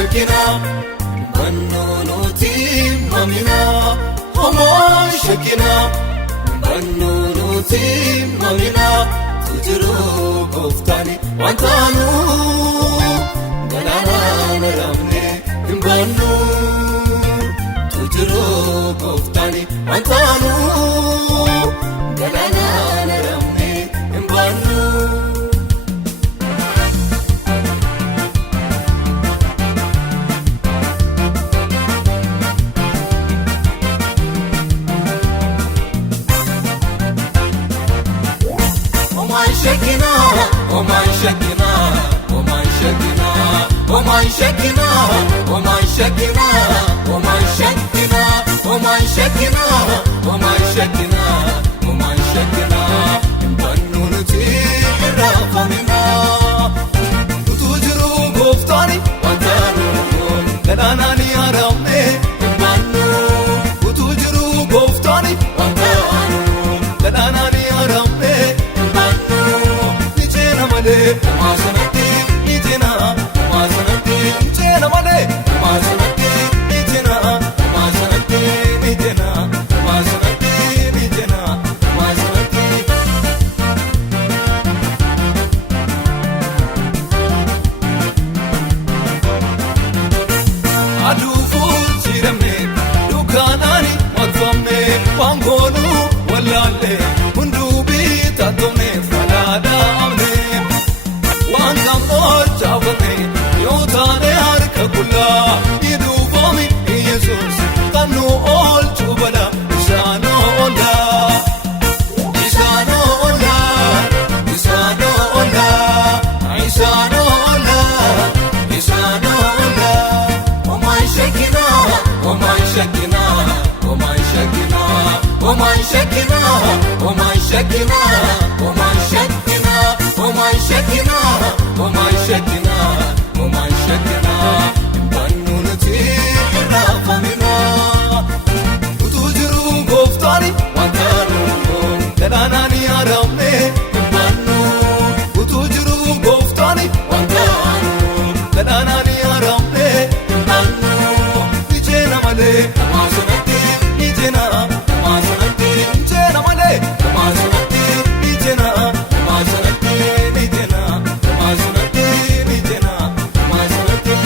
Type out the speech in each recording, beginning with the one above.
shakina bannunuti mamina Oma shakina bannunuti mamina Tujiru goftani wantanu Galana naramne bannu Tujiru goftani wantanu Galana naramne bannu Shakina, oh my Shakina, oh my Shakina, oh my Shakina, oh my Shakina, oh my Shakina, oh my Shakina, oh my Shakina, oh my Shakina, bannunuti rafamina, tujiru goftani wantanu, galanani aramne bannu, tujiru goftani wantanu, galanani aramne. Masanati, Nijena, Masanati, Nijena Mane, Masanati, Nijena, Masanati, Nijena, Masanati, Nijena, Masanati. Adufu chirame, dukanani matwamne, pangonu walale, mundubi tatone falada amne. Yotane harka kula idu fomi Jesus kanu all chubala isano onda isano onda isano onda isano onda isano onda oh my Shakina oh my Shakina oh my Shakina oh my Shakina oh my Shakina oh my Shakina oh my Shakina oh my Shakina oh my Shakina bannunuti rafamina tujiru goftani wantanu galanani aramne bannu tujiru goftani wantanu galanani aramne bannu nijena male masanati nijena masanati nijena male masanati nijena masanati nijena masanati nijena masanati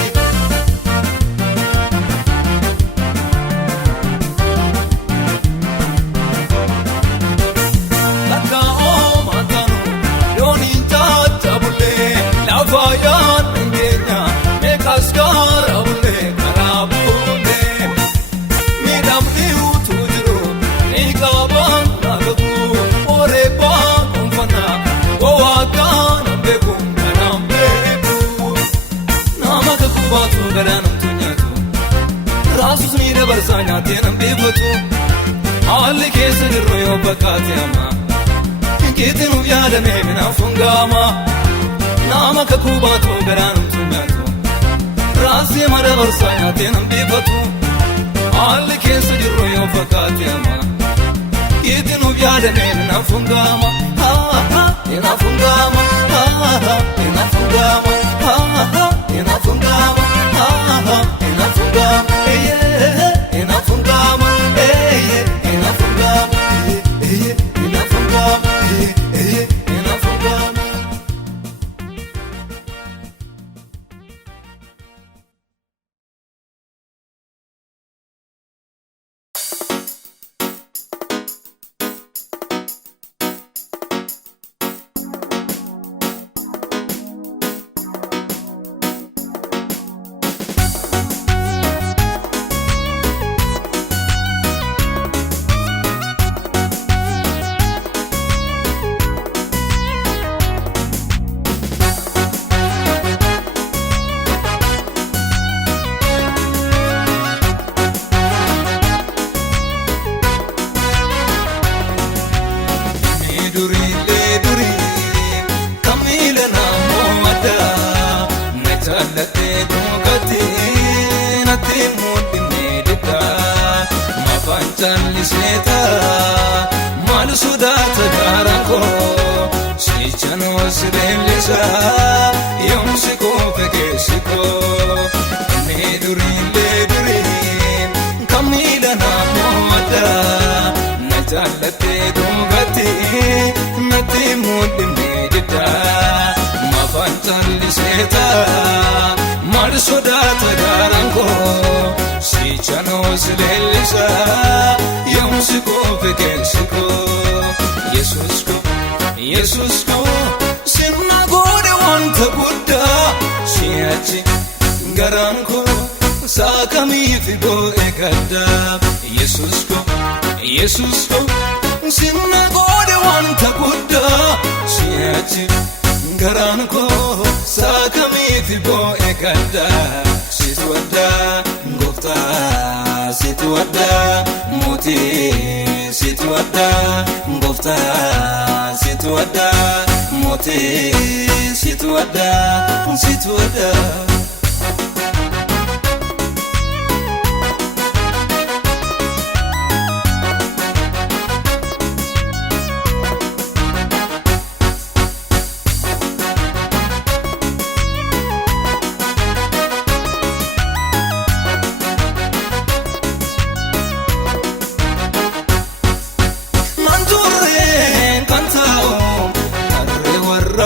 Laka o matanu yoni tatabule lafayan ngenya mekaskara bule karabule midamni utujiru nikaban nagabu oreba kumfana goakan begum kanam bebu namaka kubatu garanam tunyatu rasus ni dabarsanya tenam bebatu Alle kese dirroyo bakatiyama Kitinu yadame mina fungama Namaka kubatu garanam tunyatu Rasi madabarsanya tenam bebatu Alle kese dirroyo bakatiyama Kitinu yadame mina fungama Ha ha ina fungama Ha ha ina fungama Ha ha ina fungama Ha ha ina fungama ina fungama ina fungama ina fungama ina fungama Challiseta mal sudata garako sichano sirelisa yom siko peke siko Marsodaata garanko sichano silelisa yomsiko fekensiko Yesus ko sinna gode wanta gudda siachi garanko sakami fibo ekada Yesus ko sinna gode wanta gudda siachi garanko sakami fibo ekada situada ngofta situada muti situada ngofta situada muti situada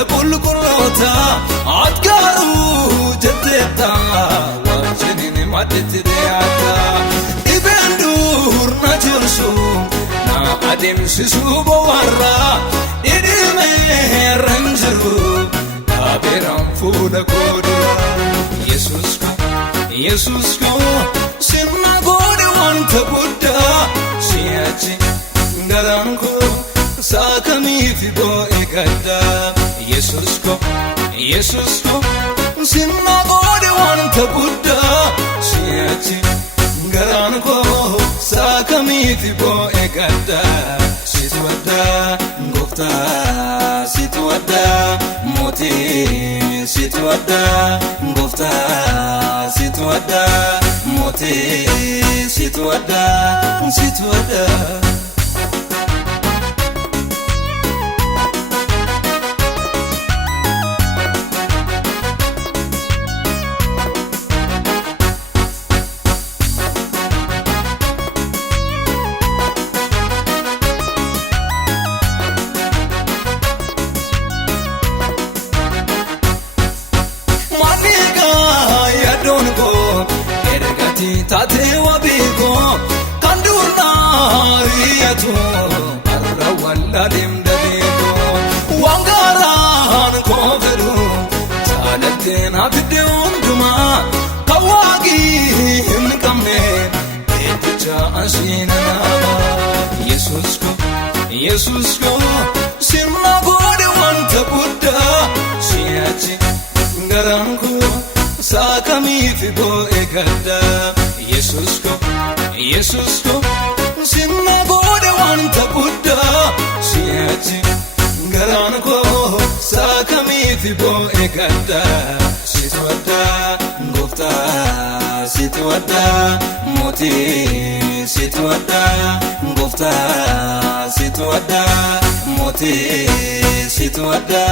kulkulota atgaru jeteta wajini madetideyata ibendur na jirsu na adim sisubo warra idime ranjuru aberam fuda kodura Yesus ko sinna gode wanta gudda siachi garanko sakami fibo ekada Yesus ko sinna gode wanta gudda siachi garanko sakami fibo ekada situada ngofta situada muti situada ngofta situada muti situada Tate wabiko kanduna riyato arra walla demdadeko wangaran koveru salatena bidunduma kawagi himkamne etcha asinana Yesus ko sinna gode wanta gudda siachi garanko sakami fibo ekada Yesus ko sinna gode wanta gudda siachi garanko sakami fibo ekada situada ngofta situada muti situada ngofta situada muti situada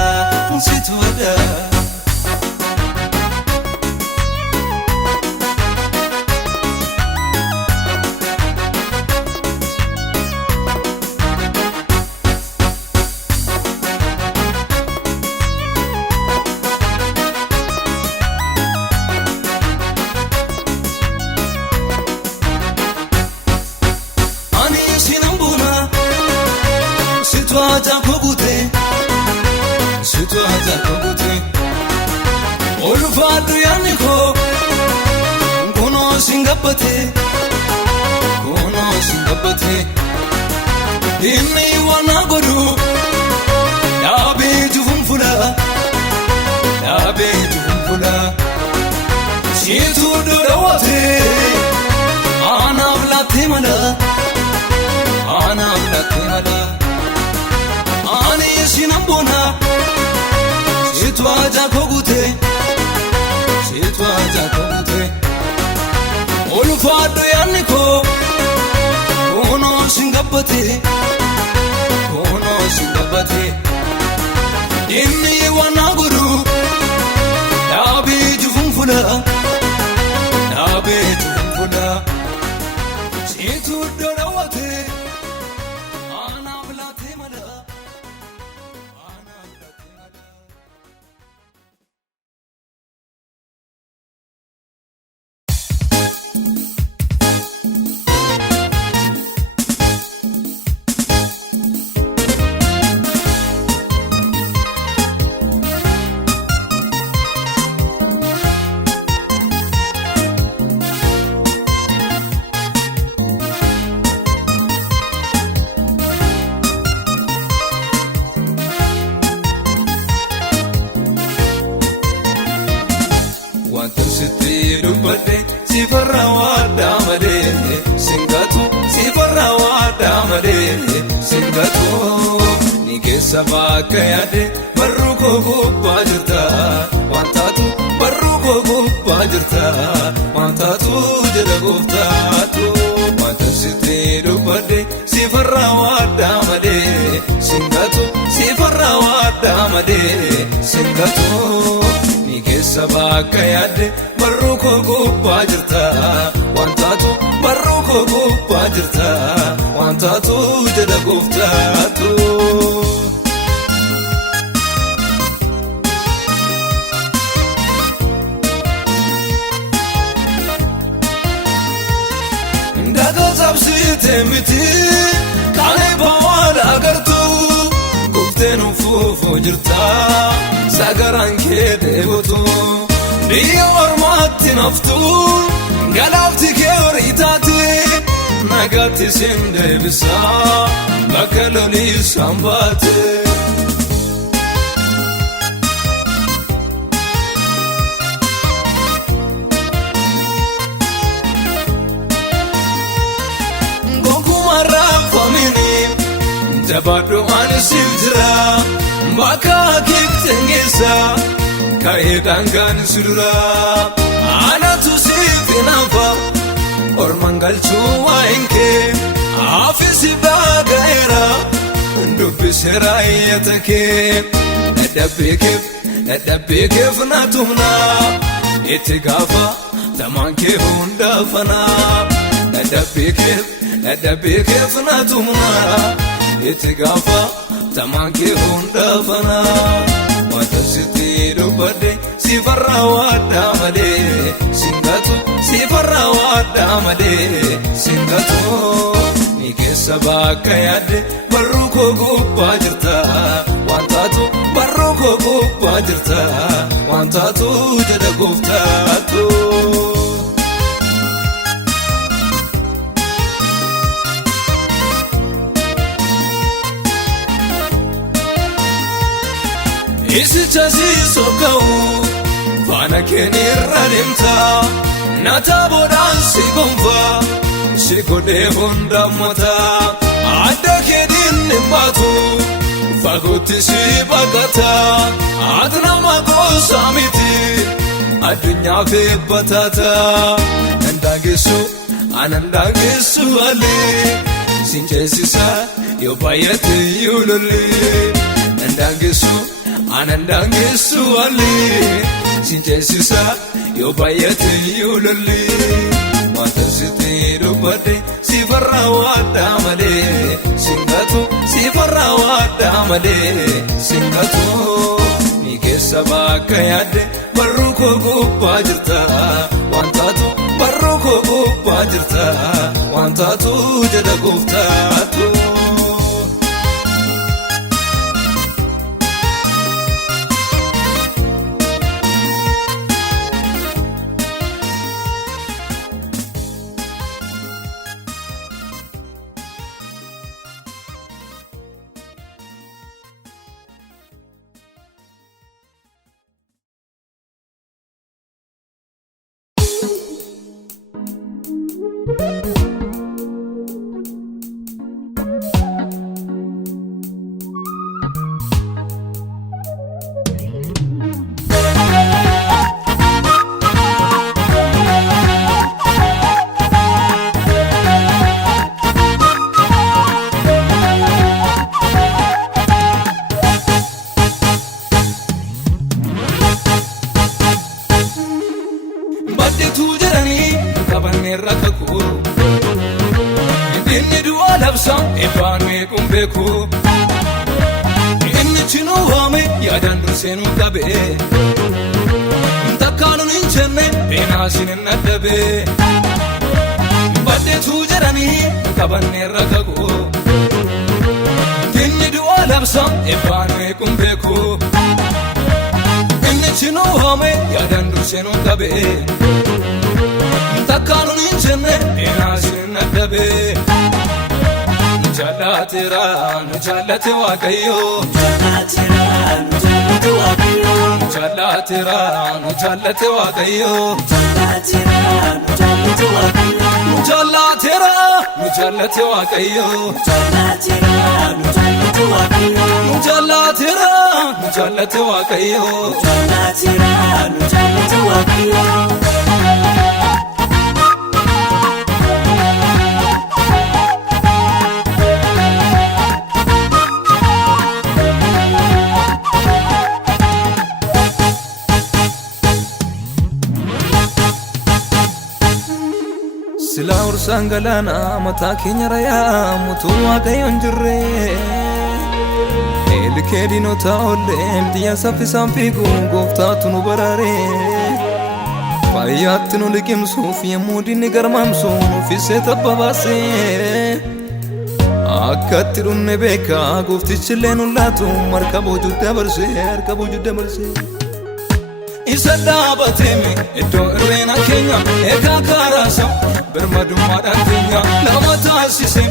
Situata kogute Olfadu yaniko Kono singapate Inni wanagodu Yabe jufumfula Shitu dorawate Anavlate mala Ani sinambona Situata kogute Olfadu yaniko Kono singapate Inni wanagodu Yabe jufumfula Shitu dorawate keessa bakka yaade barruu koo gubbaa jirta wantaatu barruu koo gubbaa jirta wantaatu jedha gooftaatu wanta sitti dubbadde sifarraa waaddaa malee singatu sifarraa waaddaa malee singatu ni keessa bakka yaade barruu koo gubbaa jirta wantaatu barruu koo gubbaa jirta wantaatu jedha gooftaatu. Miti kalee baawwan agartu goofteen uffufuu jirta sagaraan kee deebitu biyya ormaatti naftu galaafti kee horii taate nagaatti siin deebisa bakka lolii isaan baate. Jabaadhu ani siif jira bakka keekteen geessa ka'ee daangaan si dura anatu siif hinaafa ormaan galchuu waa'een kee haafisi baaga'eera dubbiseera iyyata kee dadhabbii keef na tumna itti gaafa tamaan kee hundaafana dadhabbii keef na tumna itti gaafa tamaan kee hundaafana wanta sitti dubbadde sifarraa waaddaa malee singatu sifarraa waaddaa malee singatu ni keessa bakka yaadde barruu koo gubbaa jirta wantaatu barruu koo gubbaa jirta wantaatu jedha gooftaatu. Isicha siisoka'u faana keenya irra deemta nata boodaan si gonfa si godhee hunda mata adda keetiin hin baatu fagootti si baqata ati nama gosa miti addunyaaf eebbataata anan daangessu allee sin ceesisa yoo baay'ate yoo lolli anan daangessu allee sin ceesisa yoo baay'ate yoo lolli wanta sitti dubbadde sifarraa waaddaa malee singatu sifarraa waaddaa malee singatu ni keessa bakka yaadde barruu koo gubbaa jirta wantaatu barruu koo gubbaa jirta wantaatu jedha gooftaatu. Inni du'a labsa ifaan meequn beeku inni chinuu waame yaadaan durseenuu qabe takkaanuun hin jenne beenaasin hin addabe baddeetuu jedhanii qabanneerra kagu inni du'a labsa ifaan meequn beeku inni chinuu waame yaadaan durseenuu qabe takkaanuun hin jenne beenaasin hin addabe. Nujalatira, nujalate waaqayyo. Nujalatira, nujalate waaqayyo. Nujalatira, nujallate waaqayyo Nujaallatira nujaalate waaqayyo nujaallatira nujaalate waaqayyo Nujaallatira nujaalate waaqayyo Sila ursan galana mata keenya rayaa mutuu waaqayyoon jirre Eelikeedino taa'ollee mxiyya saffisaan fiigu gooftaatu nu baraare Fayyaatti nu liqimsuuf yemmuu dinni garmaamsu nuffisee tabba baase Akkatti dhumne beeka gooftichillee nu laatu harka boojuu dabarse Isa dhaabateme iddoo irreena keenya eegaa kaaraasa birmadummaadhaan keenya nama taasise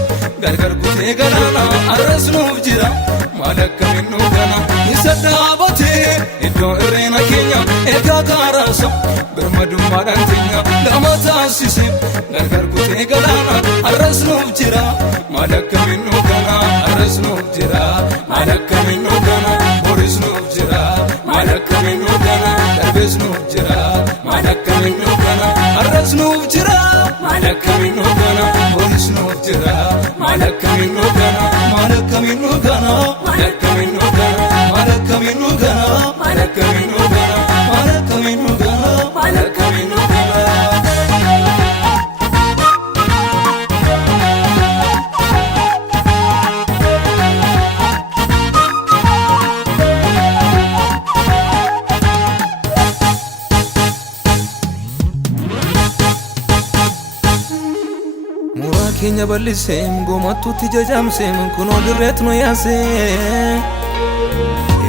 gargar kutee galaana arras nuuf jira maal akkamiin nu gana Isa dhaabate iddoo irreena keenya eegaa kaaraasa birmadummaadhaan keenya nama taasise gargar kutee galaana arras nuuf jira maal akkamiin nu gana arras nuuf jira maal akkamiin nu gana boris nuuf jira maal akkamiin nu gana Darbes nuuf jira maal akkamiin nu gana arras nuuf jira maal akkamiin nu gana boris nuuf jira maal akkamiin nu gana maal akkamiin nu gana maal akkamiin nu gana maal akkamiin nu gana maal akkamiin nu gana maal akkamiin nu gana maal akkamiin nu gana Keenya bal'isee goomattuutti jajamsee kunoo dirreet nu yaasee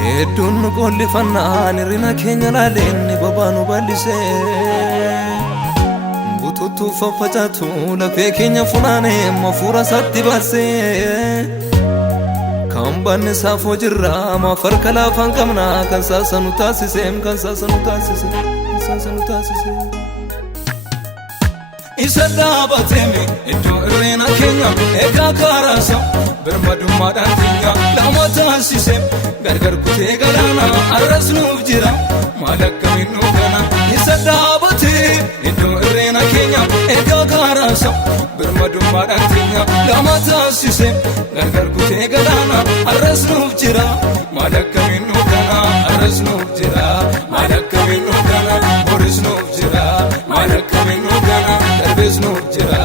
hedduun nu qollifannaan hirrina keenya laaleen bobaa nu bal'isee bututtuu faffacaatu lafee keenya funaanee mafuura isaatti baasee kan banne saafoo jirra maaf harka laafaan qabna kan saasa nu taasisee kan saasa nu taasisee kan saasa nu taasisee Isa dhaabateme iddoo irreena keenya eegaa kaaraasa birmadummaadhaan keenya nama taasise gargar kutee galaana arras nuuf jira maal akkamiin nu gana Isa dhaabate iddoo irreena keenya eegaa kaaraasa birmadummaadhaan keenya nama taasise gargar kutee galaana arras nuuf jira maal akkamiin nu gana arras nuuf jira maal akkamiin nu gana boris nuuf jira maal akkamiin nu gana Darbes nuuf jira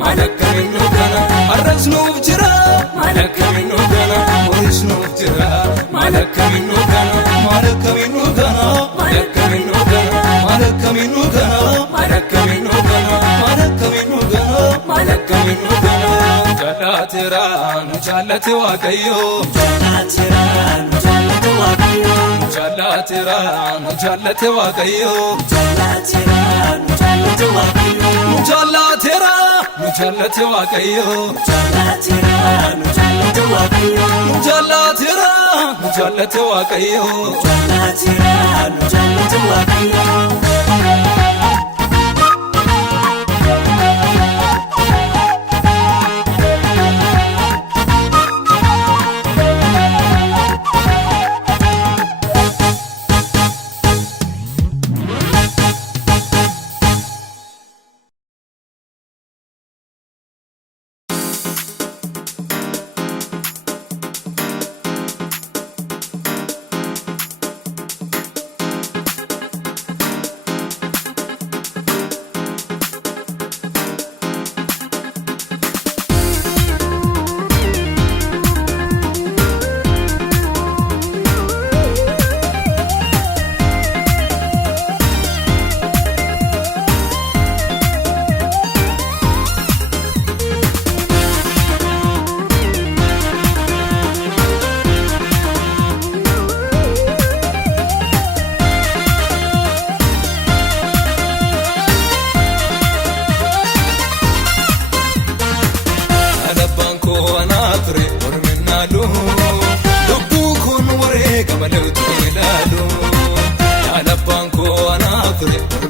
maal akkamiin nu gana arras nuuf jira maal akkamiin nu gana boris nuuf jira maal akkamiin nu gana maal akkamiin nu gana maal akkamiin nu gana maal akkamiin nu gana maal akkamiin nu gana maal akkamiin nu gana maal akkamiin nu gana Nujaallatira nujaalate waaqayyo Nujaallatira nujaalate waaqayyo Nujaallatira nujaalate waaqayyo Nujaallatira nujaalate waaqayyo Nujaallatira nujaalate waaqayyo Nujaallatira nujaalate waaqayyo Nujaallatira nujaalate waaqayyo Nujaallatira nujaalate waaqayyo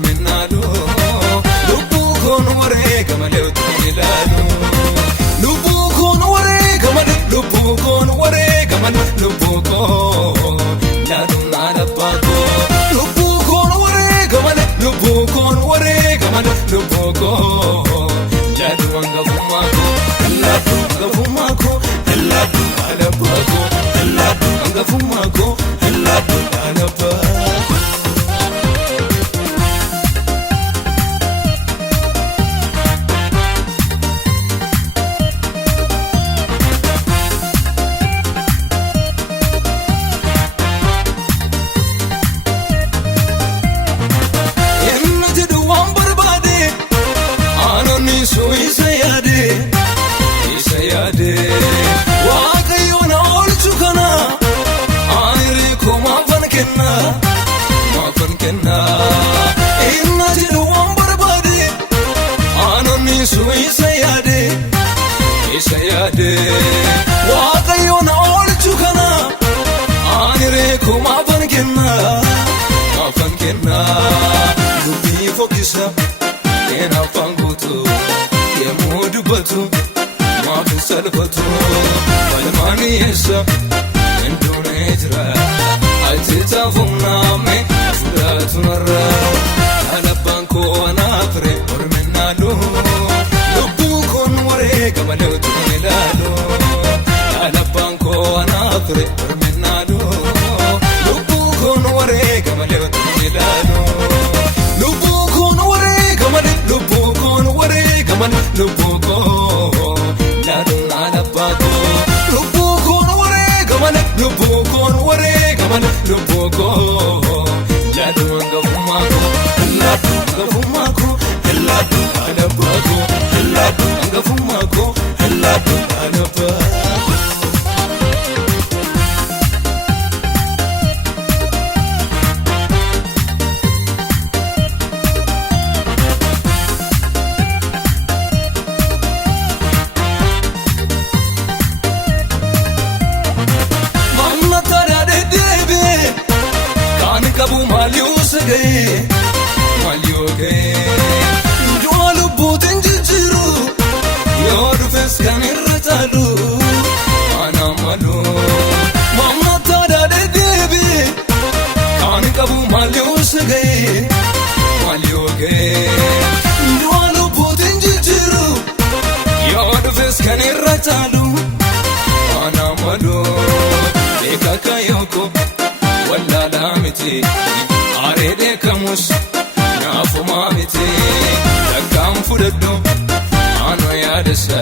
Minnalu lubbu kon waree gamaleetu ilalu angafumako heladu alaba sayade waaqayyoon oolchu kana ani kuma afan kenna dubbii fokkisa ena fangutu yemmuu dubbatu maaf salphatu walmaani eessa enduunee jira ati taafumnaame fudhatu narra alabbaan koo anaafire ormennaalu lubbuu koon waree gamaleetu ilaalo alabbaan koo anaafire ormennaalu lubbuu koon waree gamaleetu ilaalo lubbuu koon waree gamale lubbuu koon waree gamale lubbuu koo laaluun alabbaa koo lubbuu koon waree gamale lubbuu koon waree gamale lubbuu koo laaluun angafummaa koo laatu angafummaa koo laatu alabbaa koo laatu angafummaa koo laatu alabbaa malioge jwalu butin jiru yodu feskan irtalu anamalu mamma tada debi kan kabu malioge jwalu butin jiru yodu feskan irtalu anamalu ekakayoko walla lamiti arede kamus naafuma miti takkaan fudhadhu ano yaadasa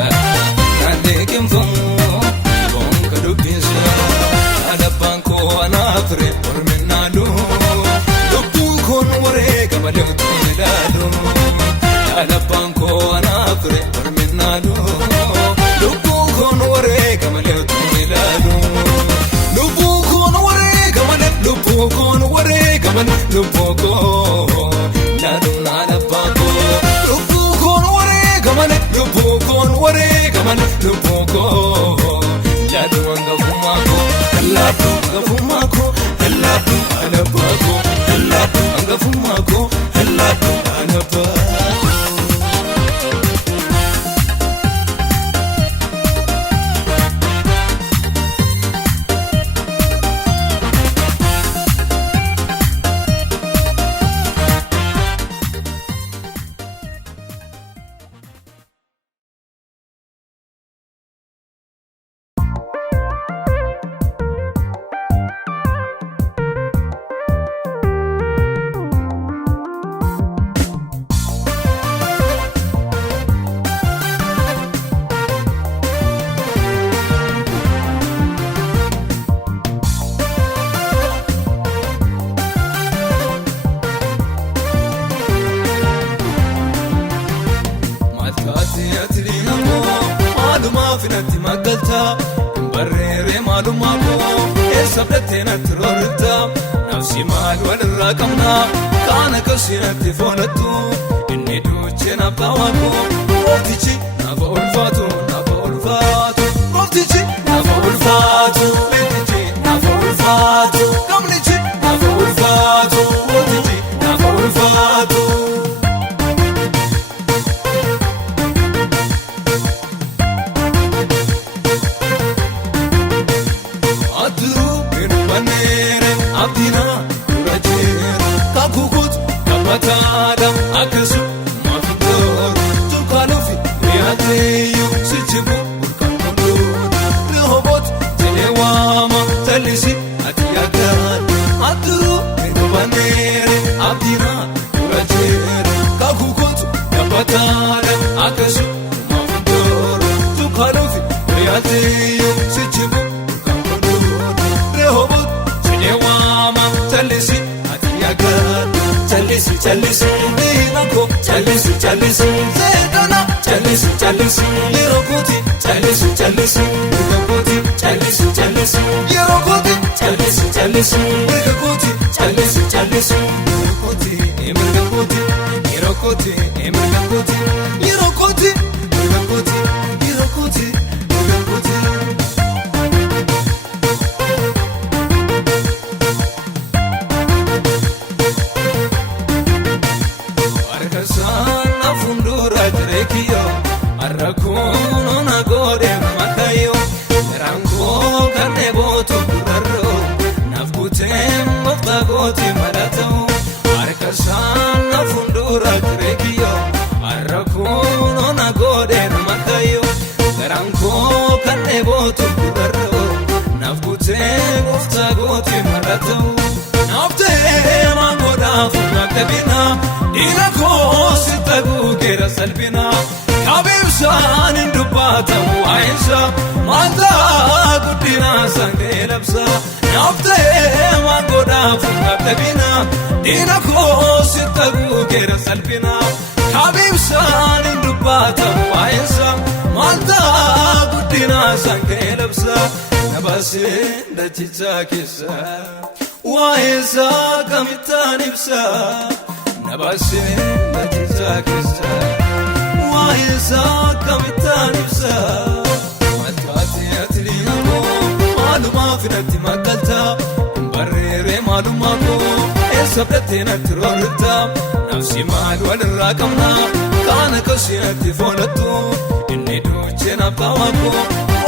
nalleekin famu bonka dubbinsa alabbaan koo anaafire ormennaalu lubbuu koon waree gamaleetu ilaalu alabbaan koo anaafire ormennaalu lubbuu koon waree gamaleetu ilaalu lubbuu koon waree gamale lubbuu koon waree gamale lubbuu koo laaluun alabbaa koo lubbuu koon waree gamale lubbuu koon waree gamale lubbuu koo laaluun angafummaa koo laatu angafummaa koo laatu alabbaa koo laatu angafummaa koo laatu alabbaa finatti magalta barreere maalummaa koo eessabdattee natti roorritta nafsi maal walirraa qabna kaana qabsiinatti foonattu inni duuchee naaf taawaa koo gooftichi nafa ulfaatu nafa ulfaatu gooftichi nafa ulfaatu leenjichi nafa ulfaatu gamnichi nafa ulfaatu gooftichi nafa ulfaatu abdina rajir kakukut kapatada akasu mafdor tukalufi riateyu Atiyo sichibu kamudu Rehobot sinewama Chalisi atiyagad Chalisi chalisi Dinako Chalisi chalisi Zedana Chalisi chalisi Yerokoti Chalisi chalisi Rikakoti Chalisi chalisi Yerokoti Chalisi chalisi Rikakoti Chalisi chalisi Yerokoti Emirgakoti Yerokoti Emirgakoti Yerokoti Rikakoti Yerokoti Arkasana fundura trekiyo Arrakuno na gode makayo Rango karne boto burarro Nafkutem bofta goti marato Arkasana fundura trekiyo Arrakuno na gode makayo Rango karne boto burarro Nafkutem bofta goti marato Nafte mangoda fumaktabina Dinako sitagu kera salbina Kabibsan indubata muainsa Manta kudina sange labsa Nafte mangoda fumaktabina Dinako sitagu kera salbina Kabibsan indubata muainsa Manta kudina sange labsa Nabasin dachicha kisa Waisa kamitan ibsa Nabasin dachicha kisa Waisa kamitan ibsa Matati atliyamo Maluma finati makalta Barrere maluma ko Esabdate natrorta Nafsi mal walirrakamna Kana kasinati fonatu Inni duche nabtawako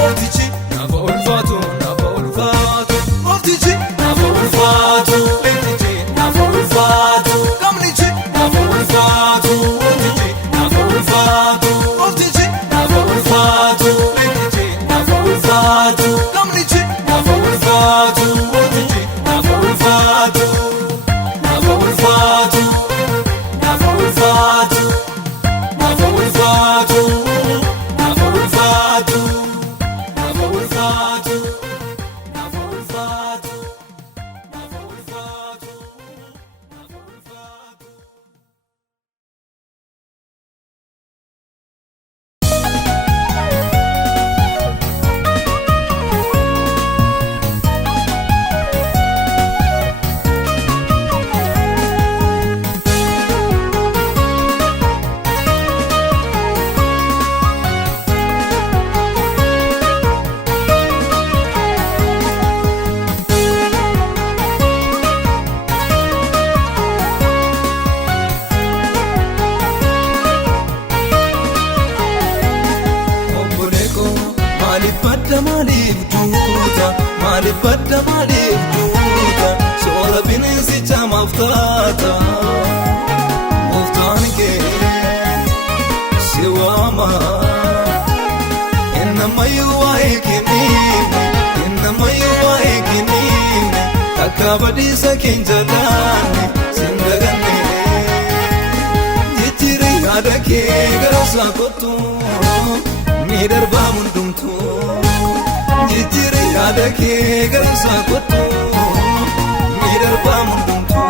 Oftichi nafa ulfatu Nafa ulfatu Oftichi nafa ulfatu Letichi nafa ulfatu Kamnichi nafa ulfatu Oftichi nafa ulfatu Oftichi nafa ulfatu Letichi nafa ulfatu Kamnichi nafa ulfatu Oftichi nafa ulfatu Nafa ulfatu Nafa ulfatu Nafa ulfatu Nafa ulfatu Nafa ulfatu Nafa ulfatu Nafa ulfatu Badda malif duuta Soora bineensicha maftaata Muftaan kee si waama Innamayyuu waa'ee kenniine Innamayyuu waa'ee kenniine Takka badiisa keen jallaanne sin daganne Jijjiirri yaada kee gara isaa kottu Ni darbaa mundumtu Jijjiirri yaada kee gara isaa kottu Ni darbaa mundumtu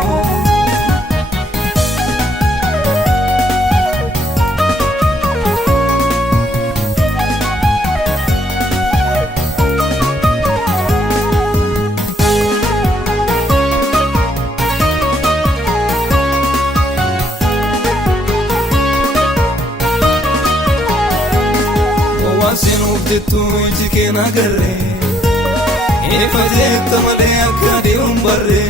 Waansin uftettu iji kee nagarre Eeffatetta malee akka deemuun barre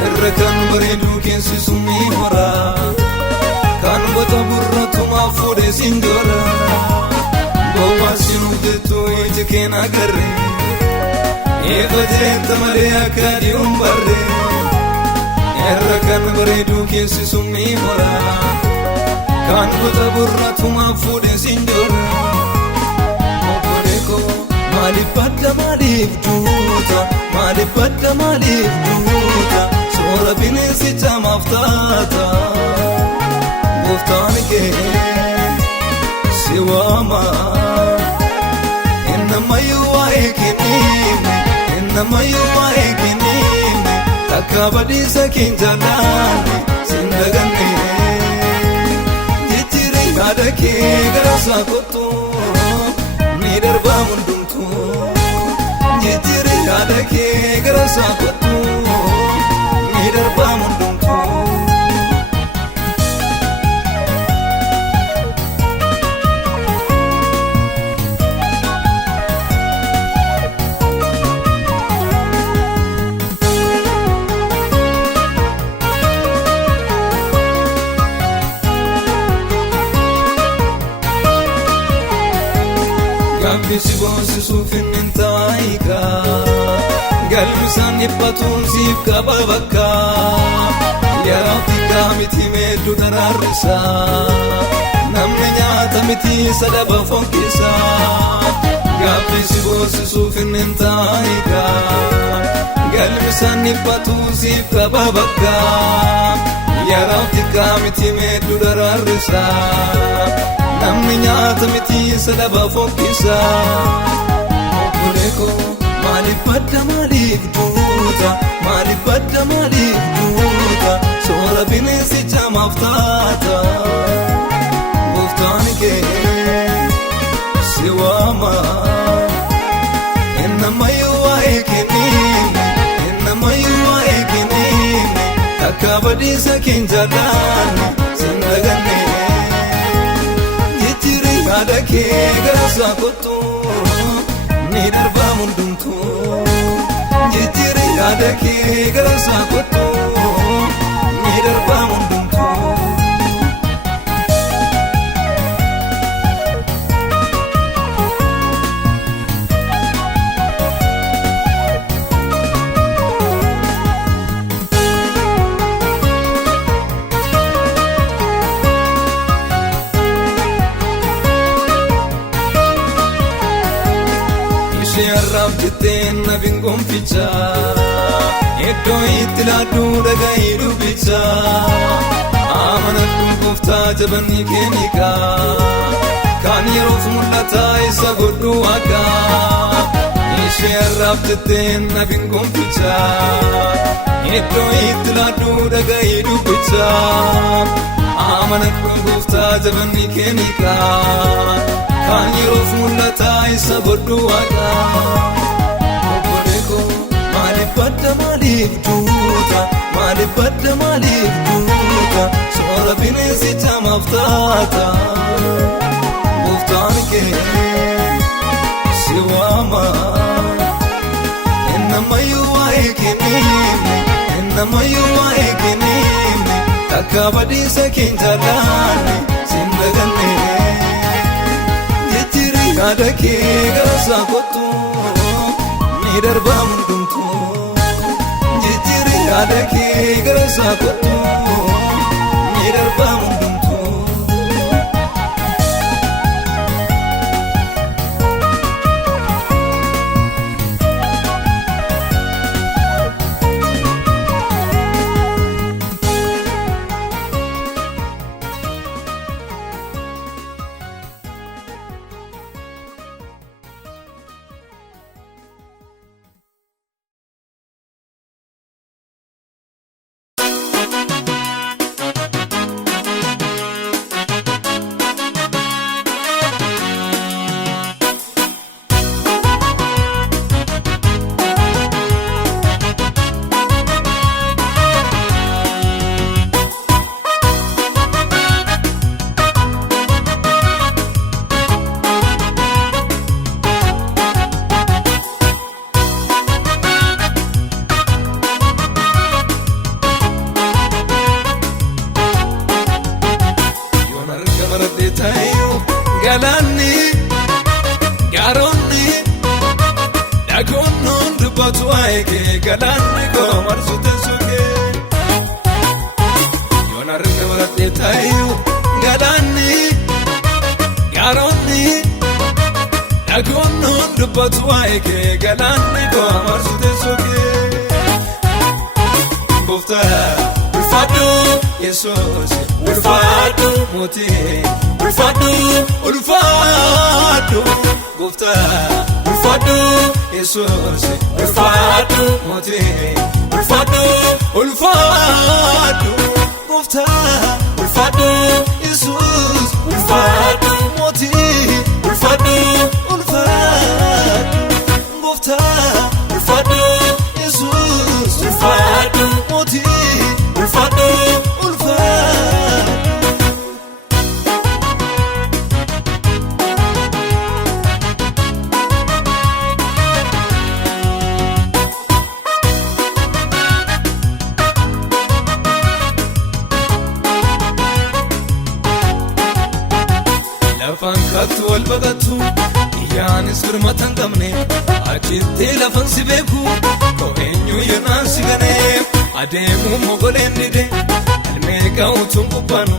Irra kan bareedu keessi summii hora Kan bota burratumaaf fuudhee siin jora Waansin uftettu iji kee nagarre Eeffatetta malee akka deemuun barre Irra kan bareedu keessi summii hora Kan bota burratumaaf fuudhee siin jora Maalif badda maalif duuta Maalif badda maalif duuta Soora bineensicha maftaata Gooftaan kee si waama innamayyuu waa'ee kennime takka badiisa keen jaallanne sin daganne jijjiirri yaada kee garasaa kottu ni darbaa hundumtu jijjiirri yaada kee garasaa kottu ni darbaa hundumtu. Gabbisi boonsisuuf inni taayiga galmisaan dhiphatuun siif qaba bakka yeroo xiqqaa miti meeddu daraarrisa namni nyaata miti sadaba fokkisa. Gabbisi boonsisuuf inni taayiga galmisaan dhiphatuun siif qaba bakka yeroo xiqqaa miti meeddu daraarrisa namni nyaata miti sadaba fokkisa. Obboleeko maaliif badda maaliif duuta maaliif badda maaliif duuta soora bineensicha maaf taata gooftaan kee si waama innamayyuu waa'ee kennime innamayyuu waa'ee kennime takka badiisa keen jaallanne sin daganne yaada kee garasaa kottu ni darbaa hundumtu jijjiirri yaada kee garasaa kottu ni darbaa hundumtu. Arraaf jetteen nafin gonficha iddoo itti laaduu dhaga'ii dubbicha amanadhuun gooftaa jabanni keeniika kan yeroof mul'ata isa godhu akka ishee arraaf jetteen nafin gonficha iddoo itti laaduu dhaga'ii dubbicha amanadhuun gooftaa jabanni keeniika kan yeroof mul'ata isa godhu akka. Obboleeko maaliif badda maaliif duuta maaliif badda maaliif duuta soora bineensicha maaf taata gooftaan kee si waama innamayyuu waa'ee kennime innamayyuu waa'ee kennime takka badiisa keen jaallanne sin daganne yaada kee garasaa kottu ni darbaa hundumtu jijjiirri yaada kee garasaa kottu ni darbaa hundumtu. Galani garoonni dhagoonnoon dubbatu waa'ee kee galani goomarsute sokee yoon arga baradhee taa'ee galani garoonni dhagoonnoon dubbatu waa'ee kee galani goomarsute sokee gooftaa ulfaadhu Yesuus ulfaadhu mootii. Ulfaadhu ulfaadhu gooftaa ulfaadhu Yesuus ulfaadhu mootii ulfaadhu ulfaadhu gooftaa ulfaadhu Yesuus ulfaadhu mootii ulfaadhu ulfaadhu gooftaa ulfaadhu Yesuus ulfaadhu mootii ulfaadhu ulfaadhu lafan kattu wal baqatu iyyaanis firmatan qabne achitti lafan si beeku koo eenyu yennaan si ganee adeemu mogoleen dide almee ga'uutuun qubbaanu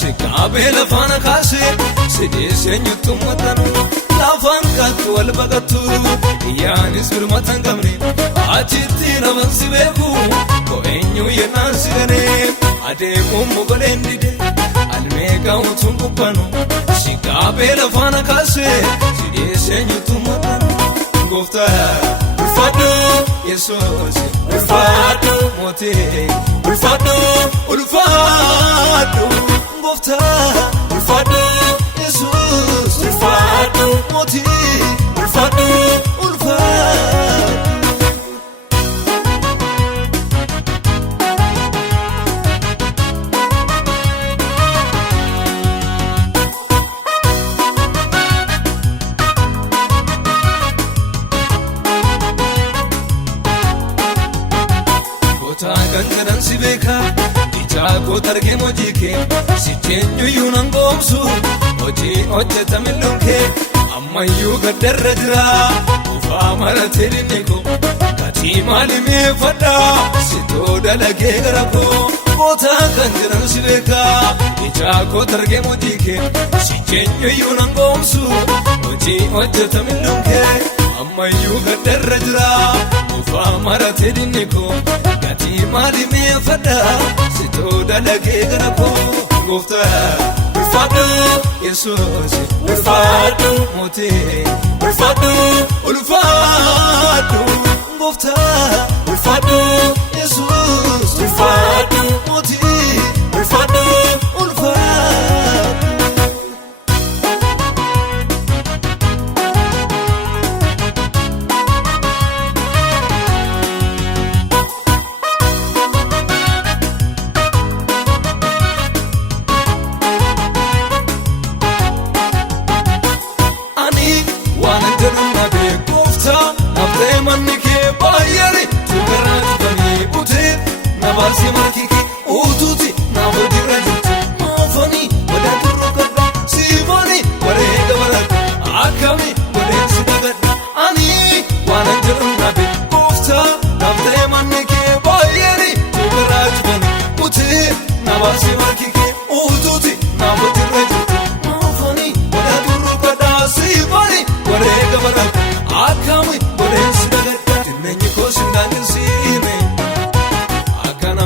si qaabee lafaana kaasee si dhiisee nyuttuun maxxanu lafan kattu wal baqatu iyyaanis firmatan qabne achitti lafan si beeku koo eenyu yennaan si ganee adeemu mogoleen dide almee ga'uutuun qubbaanu Shikabe lafana kase Sidise nyutu matanu Gooftaa ulfaadhu Yesuus ulfaadhu mootii ulfaadhu ulfaadhu Gooftaa ulfaadhu Yesuus ulfaadhu mootii ulfaadhu ulfaadhu Gangaran si beka Ijaako targee mojii kee Siteenyu yuunan goomsu Hojii hojjetame lunkee Ammayyuu gaddarra jira Ufaa maratee dinni koo Gatii maali meeffadha Sitoo dalagee gara koo Gootaa gangaran si beka Ijaako targee mojii kee Siteenyu yuunan goomsu Hojii hojjetame lunkee Ammayyuu gaddarra jira Ufaa maratee dinni koo Gatii maali meeffadha Sitoo dalagee gara koo Gooftaa ulfaadhu Yesuus ulfaadhu mootii ulfaadhu ulfaadhu Gooftaa ulfaadhu Yesuus ulfaadhu mootii ulfaadhu ulfaadhu Nabasi markiki ututi nabodi rajuti mafani wadatu rukada sifani warega baraka akami wadensi dagada ani wananjaru nabi kufta nabde manike bayeri tugarajbani uti nabasi markiki ututi nabodi rajuti mafani wadatu rukada sifani warega baraka akami wadensi dagada tinenyi kosindangi sine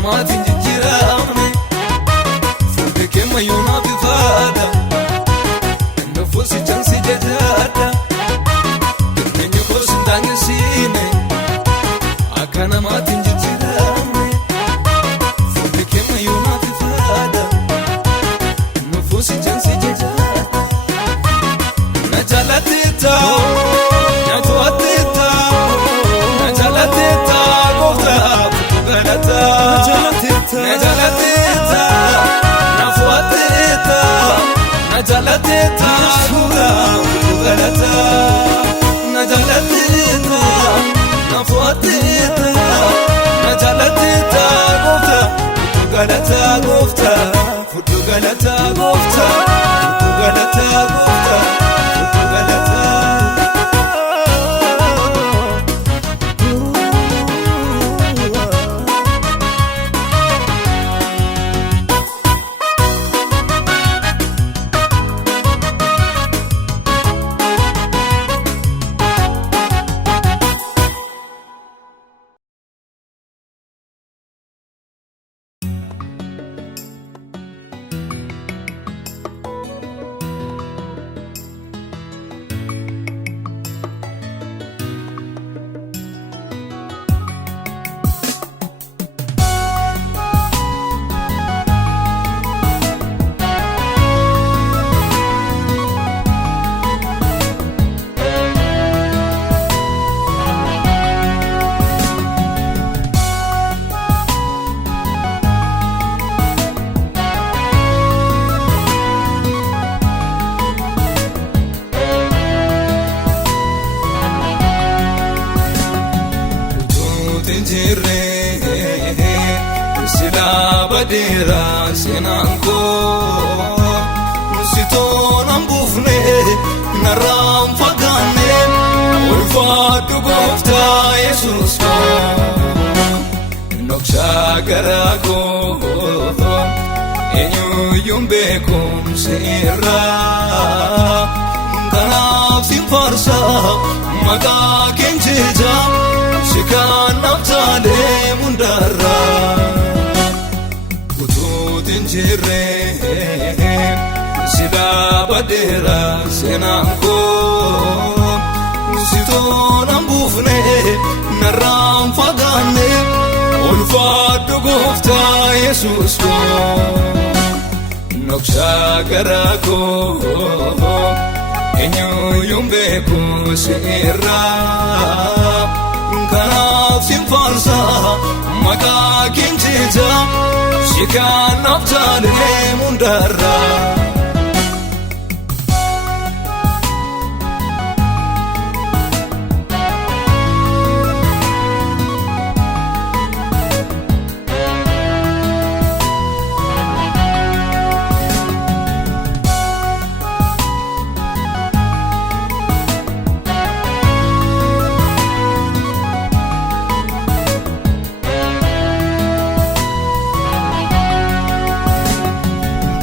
Maatiin jijjiiramne fuulli keema yuunaa bifaadha Ndofuusi chansi jechaadha Kenneenyi koosin daangessiine Akkana maatiin jijjiiramne fuulli keema yuunaa bifaadha Ndofuusi chansi jechaadha Na jaalatteetta na to'atteetta na jaalatteetta gooftaa galata Najalateta nafuateta Najalateta galata Najalateta nafuateta Najalateta gofta galata gofta futu galata gofta futu galata gofta futu galata badera senanko Sitoon ambufne naram fagane ulfaatu gooftaa Yesuus ko noksha garako eenyuyyuun beekumsi irraa kanaaf si farsa maqaa keenjija si kanaaf taalee mundarraa utuutiin jirree sida badera senanko Sitoon ambufne naram fagane ulfaatu gooftaa Yesuus ko noksha garako eenyuyyuun beekumsi irraa kanaaf si farsa maqaa keenjija si kanaaf taalee mundarraa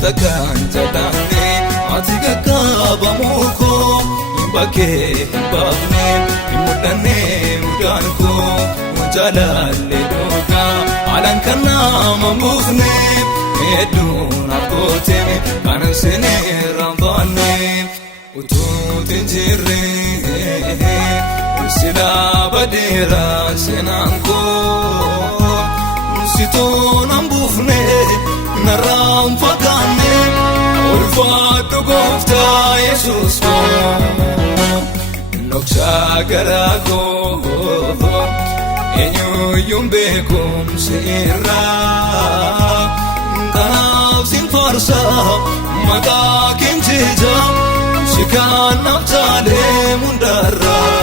Takan jadane ati gaggabamuko Imbake imbafne imudane udanko Mujalalle doga alan kana mamufne Edun akote kanan sene rambane Utuutin jirre sila badera senanko Sitoon ambufne naram fagane ulfaatu gooftaa Yesuus ko noksha garako eenyuyyuun beekumsi irraa kanaaf si farsa maqaa keenjija si kanaaf taalee mundarraa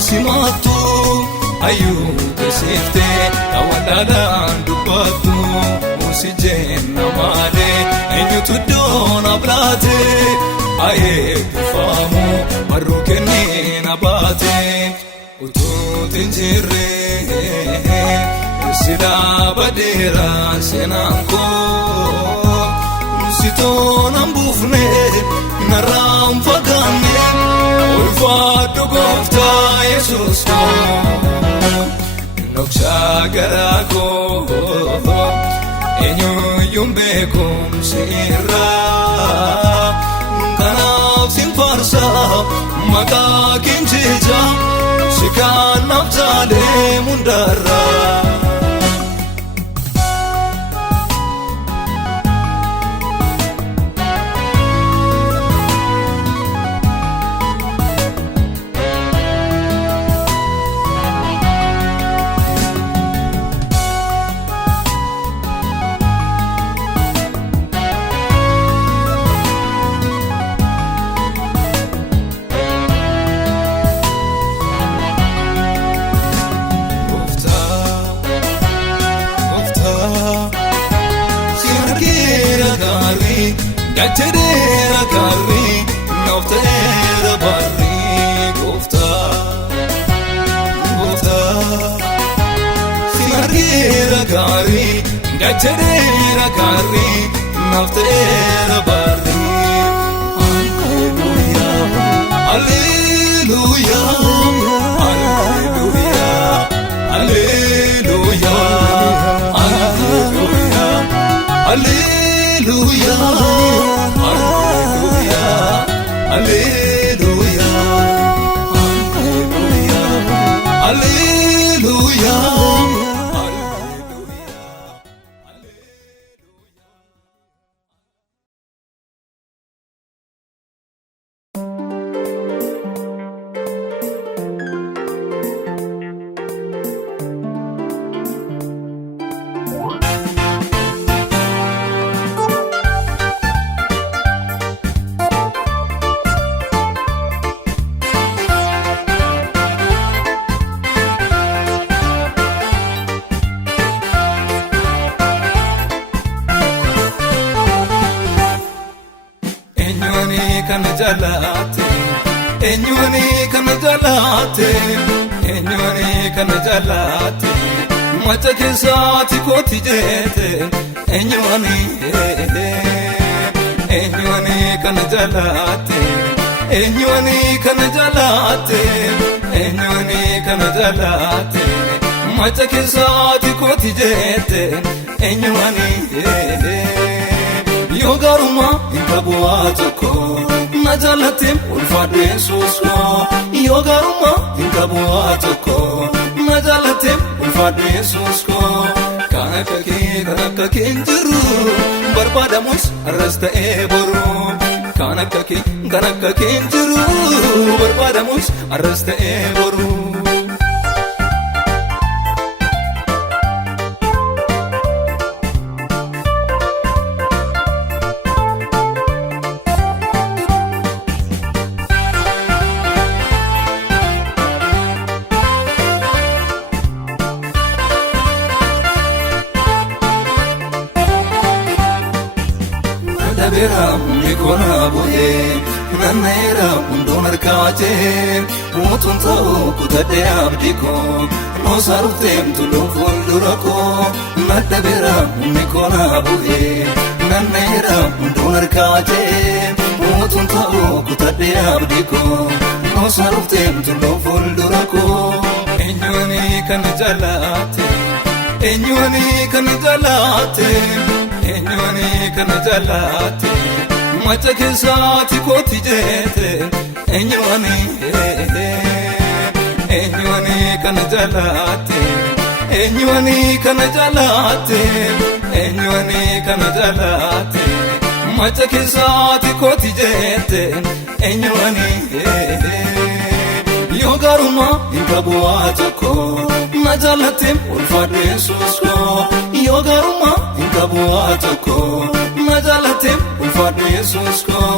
Simatu ayu kesifte kawadalan dubatu musijenna male enyutu dona blate aye famu marukenina bate ututin jirre sida badera senanko Sitoon ambufne naram fagane ulfaatu gooftaa Yesuus ko noksha garako eenyuyyuun beekumsi irraa kanaaf si farsa maqaa keenjija si kanaaf taalee mundarraa Gachadera kari noftera barri gofta Sinargera kari gachadera kari noftera barri Hallelujah Hallelujah Hallelujah Hallelujah Hallelujah Hallelujah Hallelujah Hallelujah Hallelujah eenyuuni kana jaalate eenyuuni kana jaalate macha keessaati kooti jeete eenyuuni kana jaalate eenyuuni kana jaalate eenyuuni kana jaalate macha keessaati kooti jeete eenyuuni yoo gaarummaa hin qabu waa tokko na jaalateem ulfaadhu Yesuus koo yoo gaarummaa hin qabu waa tokko na jaalateem ulfaadhu Yesuus koo kan akka kee hin jiru barbaadamus arras ta'ee boru kan akka kee hin jiru barbaadamus arras ta'ee boru. Dabera mikona boye nanera undonar kaje mutun tau kutade abdiko no sarutem tulo fuldurako nadabera mikona boye nanera undonar kaje mutun tau kutade abdiko no sarutem tulo fuldurako eenyuuni kana jaalate eenyuuni kana jaalate eenyuuni kana jaalate macha keessaati kooti jeete eenyuuni kana jaalate eenyuuni kana jaalate eenyuuni kana jaalate macha keessaati kooti jeete eenyuuni yoo gaarummaa hin qabu waa tokko na jaalateem ulfaadhu Yesuus koo yoo gaarummaa hin qabu waa tokko na jaalateem ulfaadhu Yesuus koo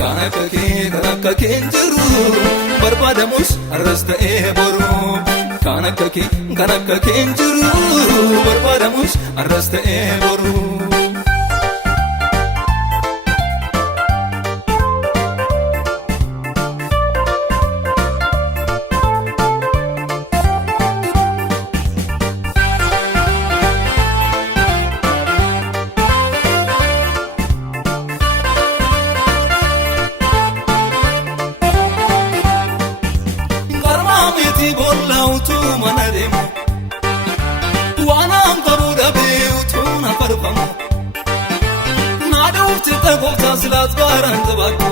kan akka kee hin jiru barbaadamus arras ta'ee boru kan akka kee hin jiru barbaadamus arras ta'ee boru. Bollautu manademu wanam kabuda beutu na farfamu nadufte tagota silat baran tabatu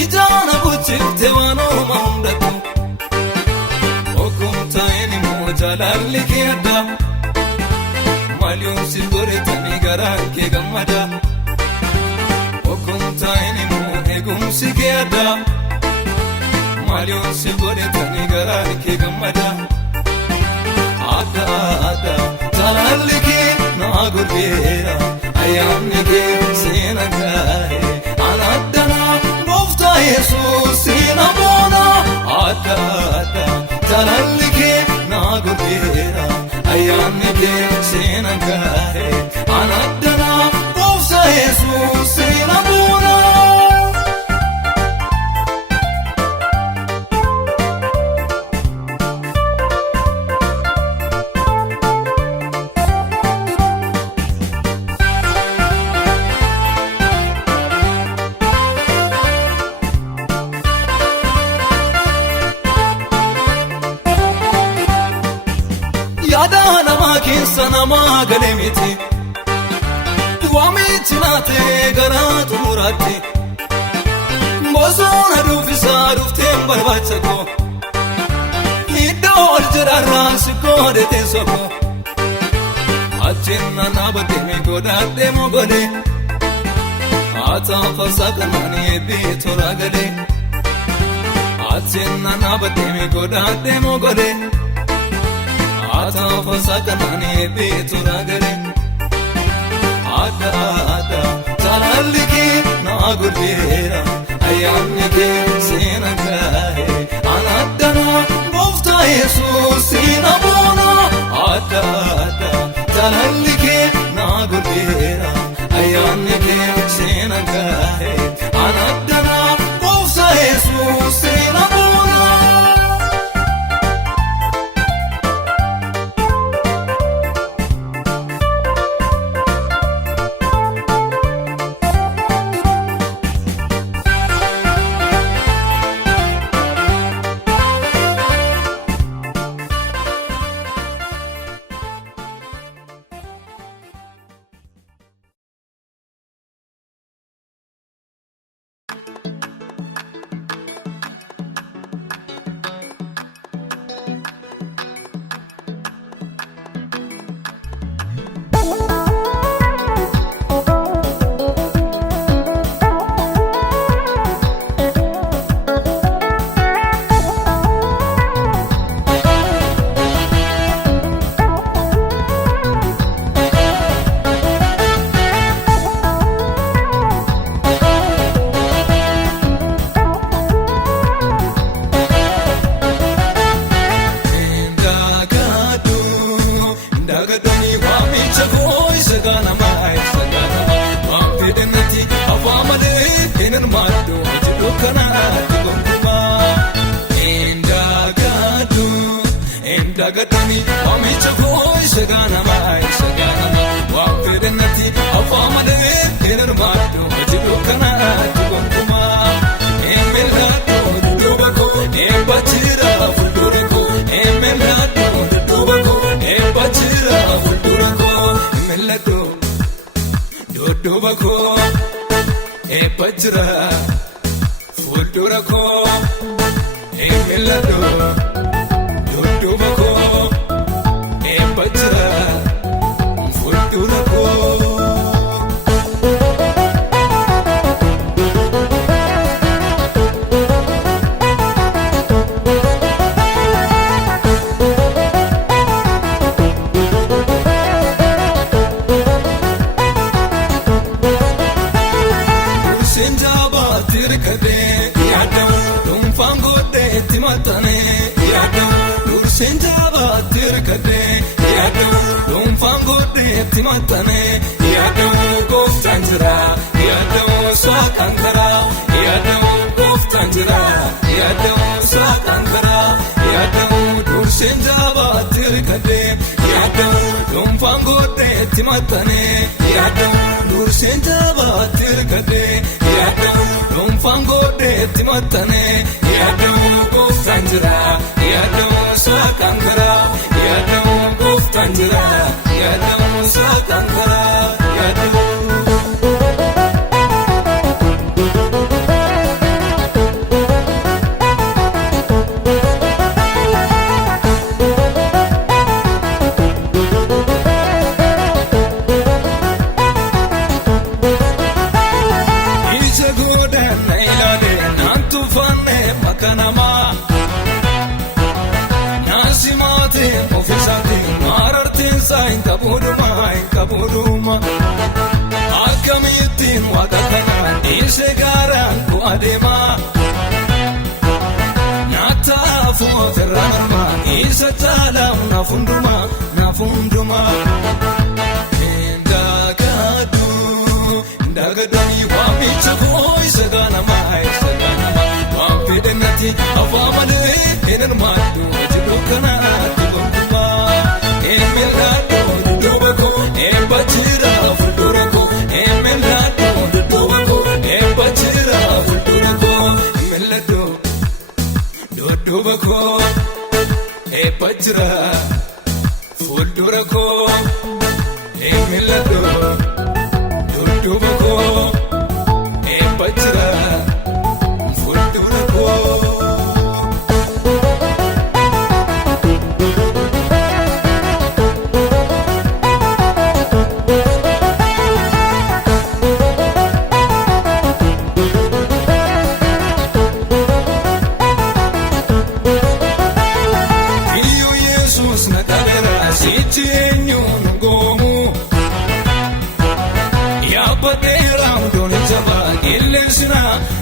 ijana buchifte wano maundatu okumta eni mojalalli kiyada malyum silgoretani garan ke gammada okumta eni mohegumsi kiyada Malyon silgoretani garan ke gammada Adda jalalli ke na gurgeera ayyaanni kee seena gaa'e anaddana gooftaa Yesuus seena boona Adda jalalli kee na gurgeera ayyaanni kee seena gaa'e anaddana gooftaa Yesuus seena boona. Yaada namaa keessa namaa galee miti waamichi naatee gara xumuraatti bosona duffisaa dhufteen barbaacha koo iddoo ol jedharraa si godhete soko achiin naannaabaddee mi godhadhee mogolee haata farsaa kanaan eebbee toraa galee achiin naannaabaddee mi godhadhee mogolee. Ata farsaa kanaan eebbee toraa galee Adda jalalli kee na gurgeera ayyaanni kee seena gaa'e anaddana gooftaa Yesuus seena boona Adda jalalli kee na gurgeera ayyaanni kee seena gaa'e anaddana gooftaa Yesuus dudduuba koo eebba jira fuuldura koo mil'adhu dudduuba koo eebba jira fuuldura koo. Matane yadu goftanjira yadu sakankara yadu goftanjira yadu sakankara yadu dursenjaba tirkade yadu lumfangode timatane yadu dursenjaba tirkade yadu lumfangode timatane yadu goftanjira yadu sakankara yadu goftanjira yadu sakankara yadu. Ija godana ilale nantu fanne makanama nasimate ofisate marartin sain kabuduma akamitin wakakana ise garan ku adema natafu terranama isa talam nafunduma Dagadani wamicha voice ganama wampidengati avamale enenmadu jilukana tibumba emelado dubako embachira fuldurako emelado dubako embachira fuldurako emelado dubako embachira fuldurako emelado dubako embachira fuldurako. Iyo Jesus nakabera sichenyu ngomu Badera udoni jaba ilensina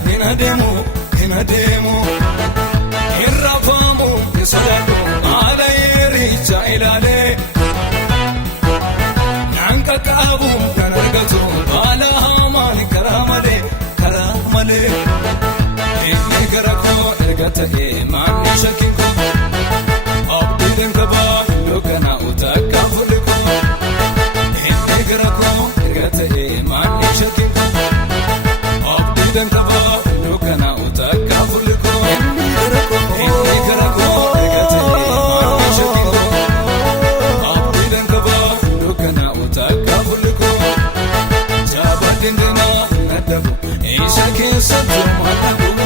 hinademu hirrafamu isaladu ala yericha ilale nanka kabu kanargatu ala hamani karamale inni garako ergata mani shakinku abdiden kaba lokana utaka fuliko inni garako ergata mani shakinku abdiden kaba lokana utaka fuliko inni garako ergata mani shakinku abdiden kaba lokana utaka fuliko jabadin dina nadabu isa kesatu madabu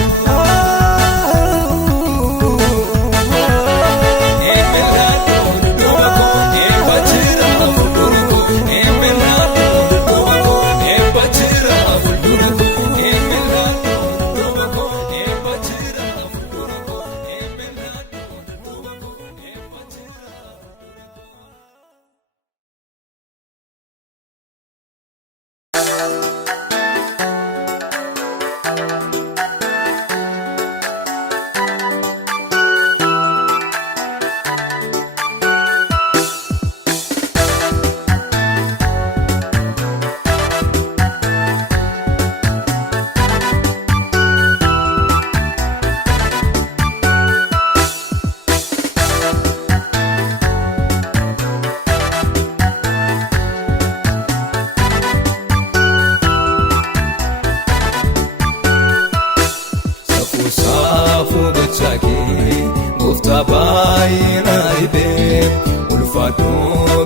ulfaadhu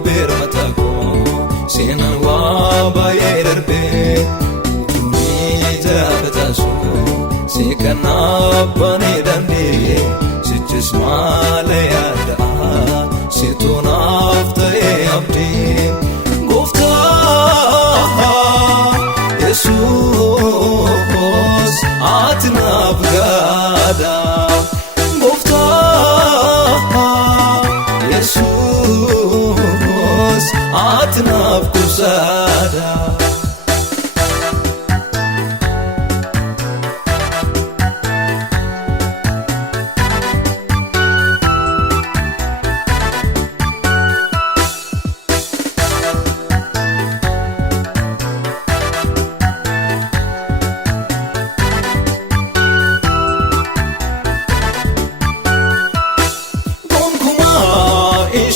beera matako seenaan waa baay'ee darbe kanabbane dande sichis male yada situn afte abdi gofta Jesus atnab gada gofta Jesus atnab kusada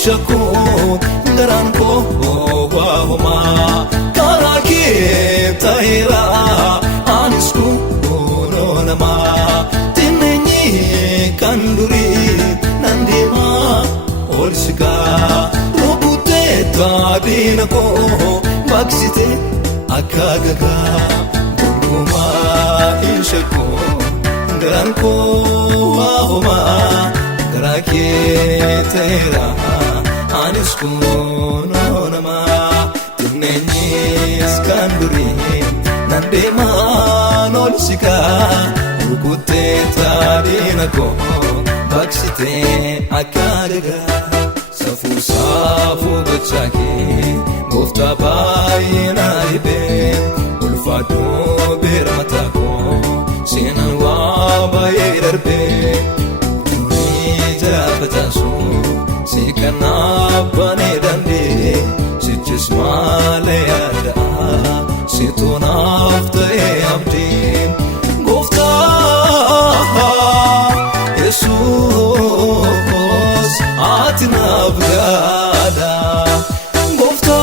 Shaku garanko wahuma karake tahira anisku nonama tinni kanduri nandima olsika rubute tadinako baksite akagaga buluma inshaku garanko wahuma karake tahira anisku nonama tinni skanduri nandema nolsika rukute tadinako baksite akagaga safu safu bachake gofta bayina ibe ulfatu birmatako sinan wa bayirbe batasu sikanabbane dande sichis male yada situn afte abdi gofta Jesus atnab gada gofta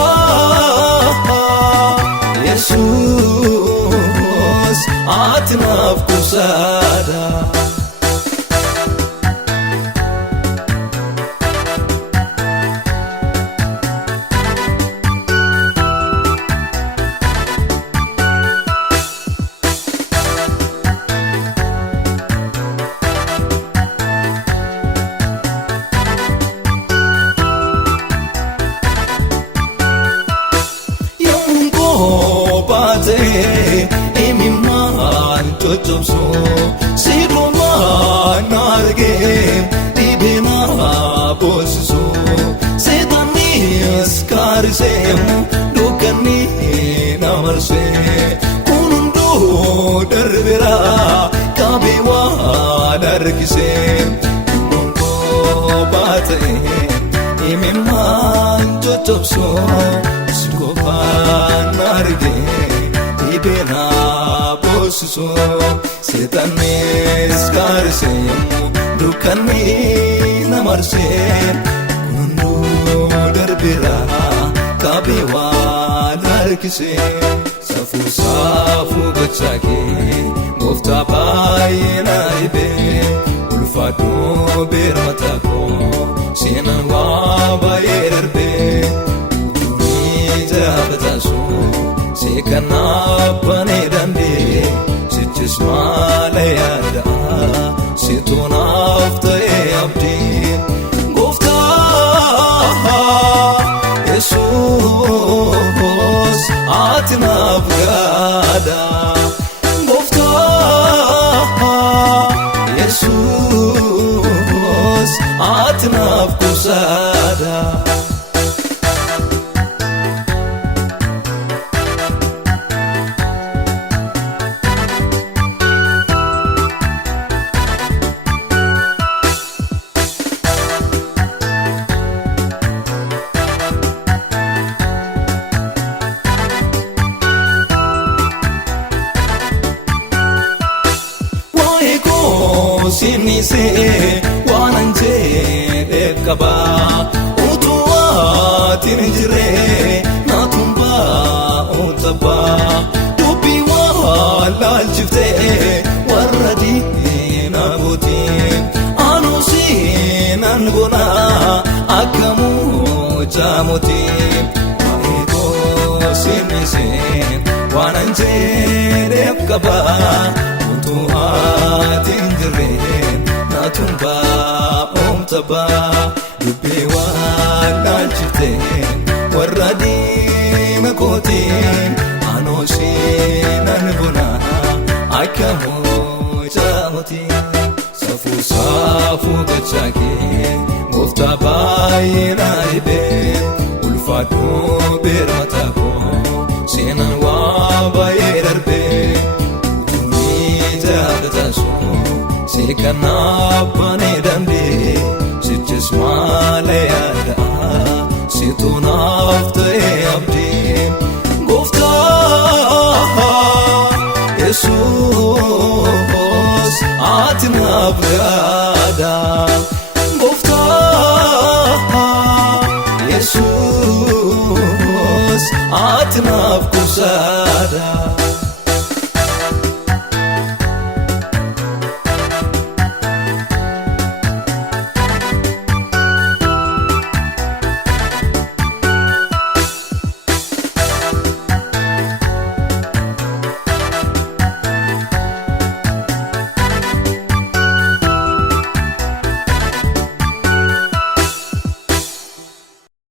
Jesus atnab kusada imiman chochopso sigoma narge dibina bosiso setanis karisem dukani namarse kunundo darbira kabewa darkise munko bate imiman chochopso sigoma narge dibina bosiso setanis karisem dukani namarse kunundo darbira kabewa darkise safu safu bachake gofta bayina ibe ulfatu birmatako sinan wa bayirbe batasu sikanabbane dande sichis male yada situn afte abdi gofta Jesus atnab gada gofta Jesus atnab kusada sinise wananje dekaba utuwa tinjire natumba utaba tubiwa laljifte waradi nagoti anusi nangona akamu jamoti ego sinise wananje dekaba Otuatin jireen natumba omtaba dubbiwa nalchifteen warra diimakotiin anooshin anbuna akkamoo caamotiin safuu safuu gachaakee gooftaa baay'ee naayibee ulfaadhoo beermataa koo seenaan waa baay'ee darbee Sekanapane dambe Sitches malayada Situnafte abdi Gofta Jesus Atinabra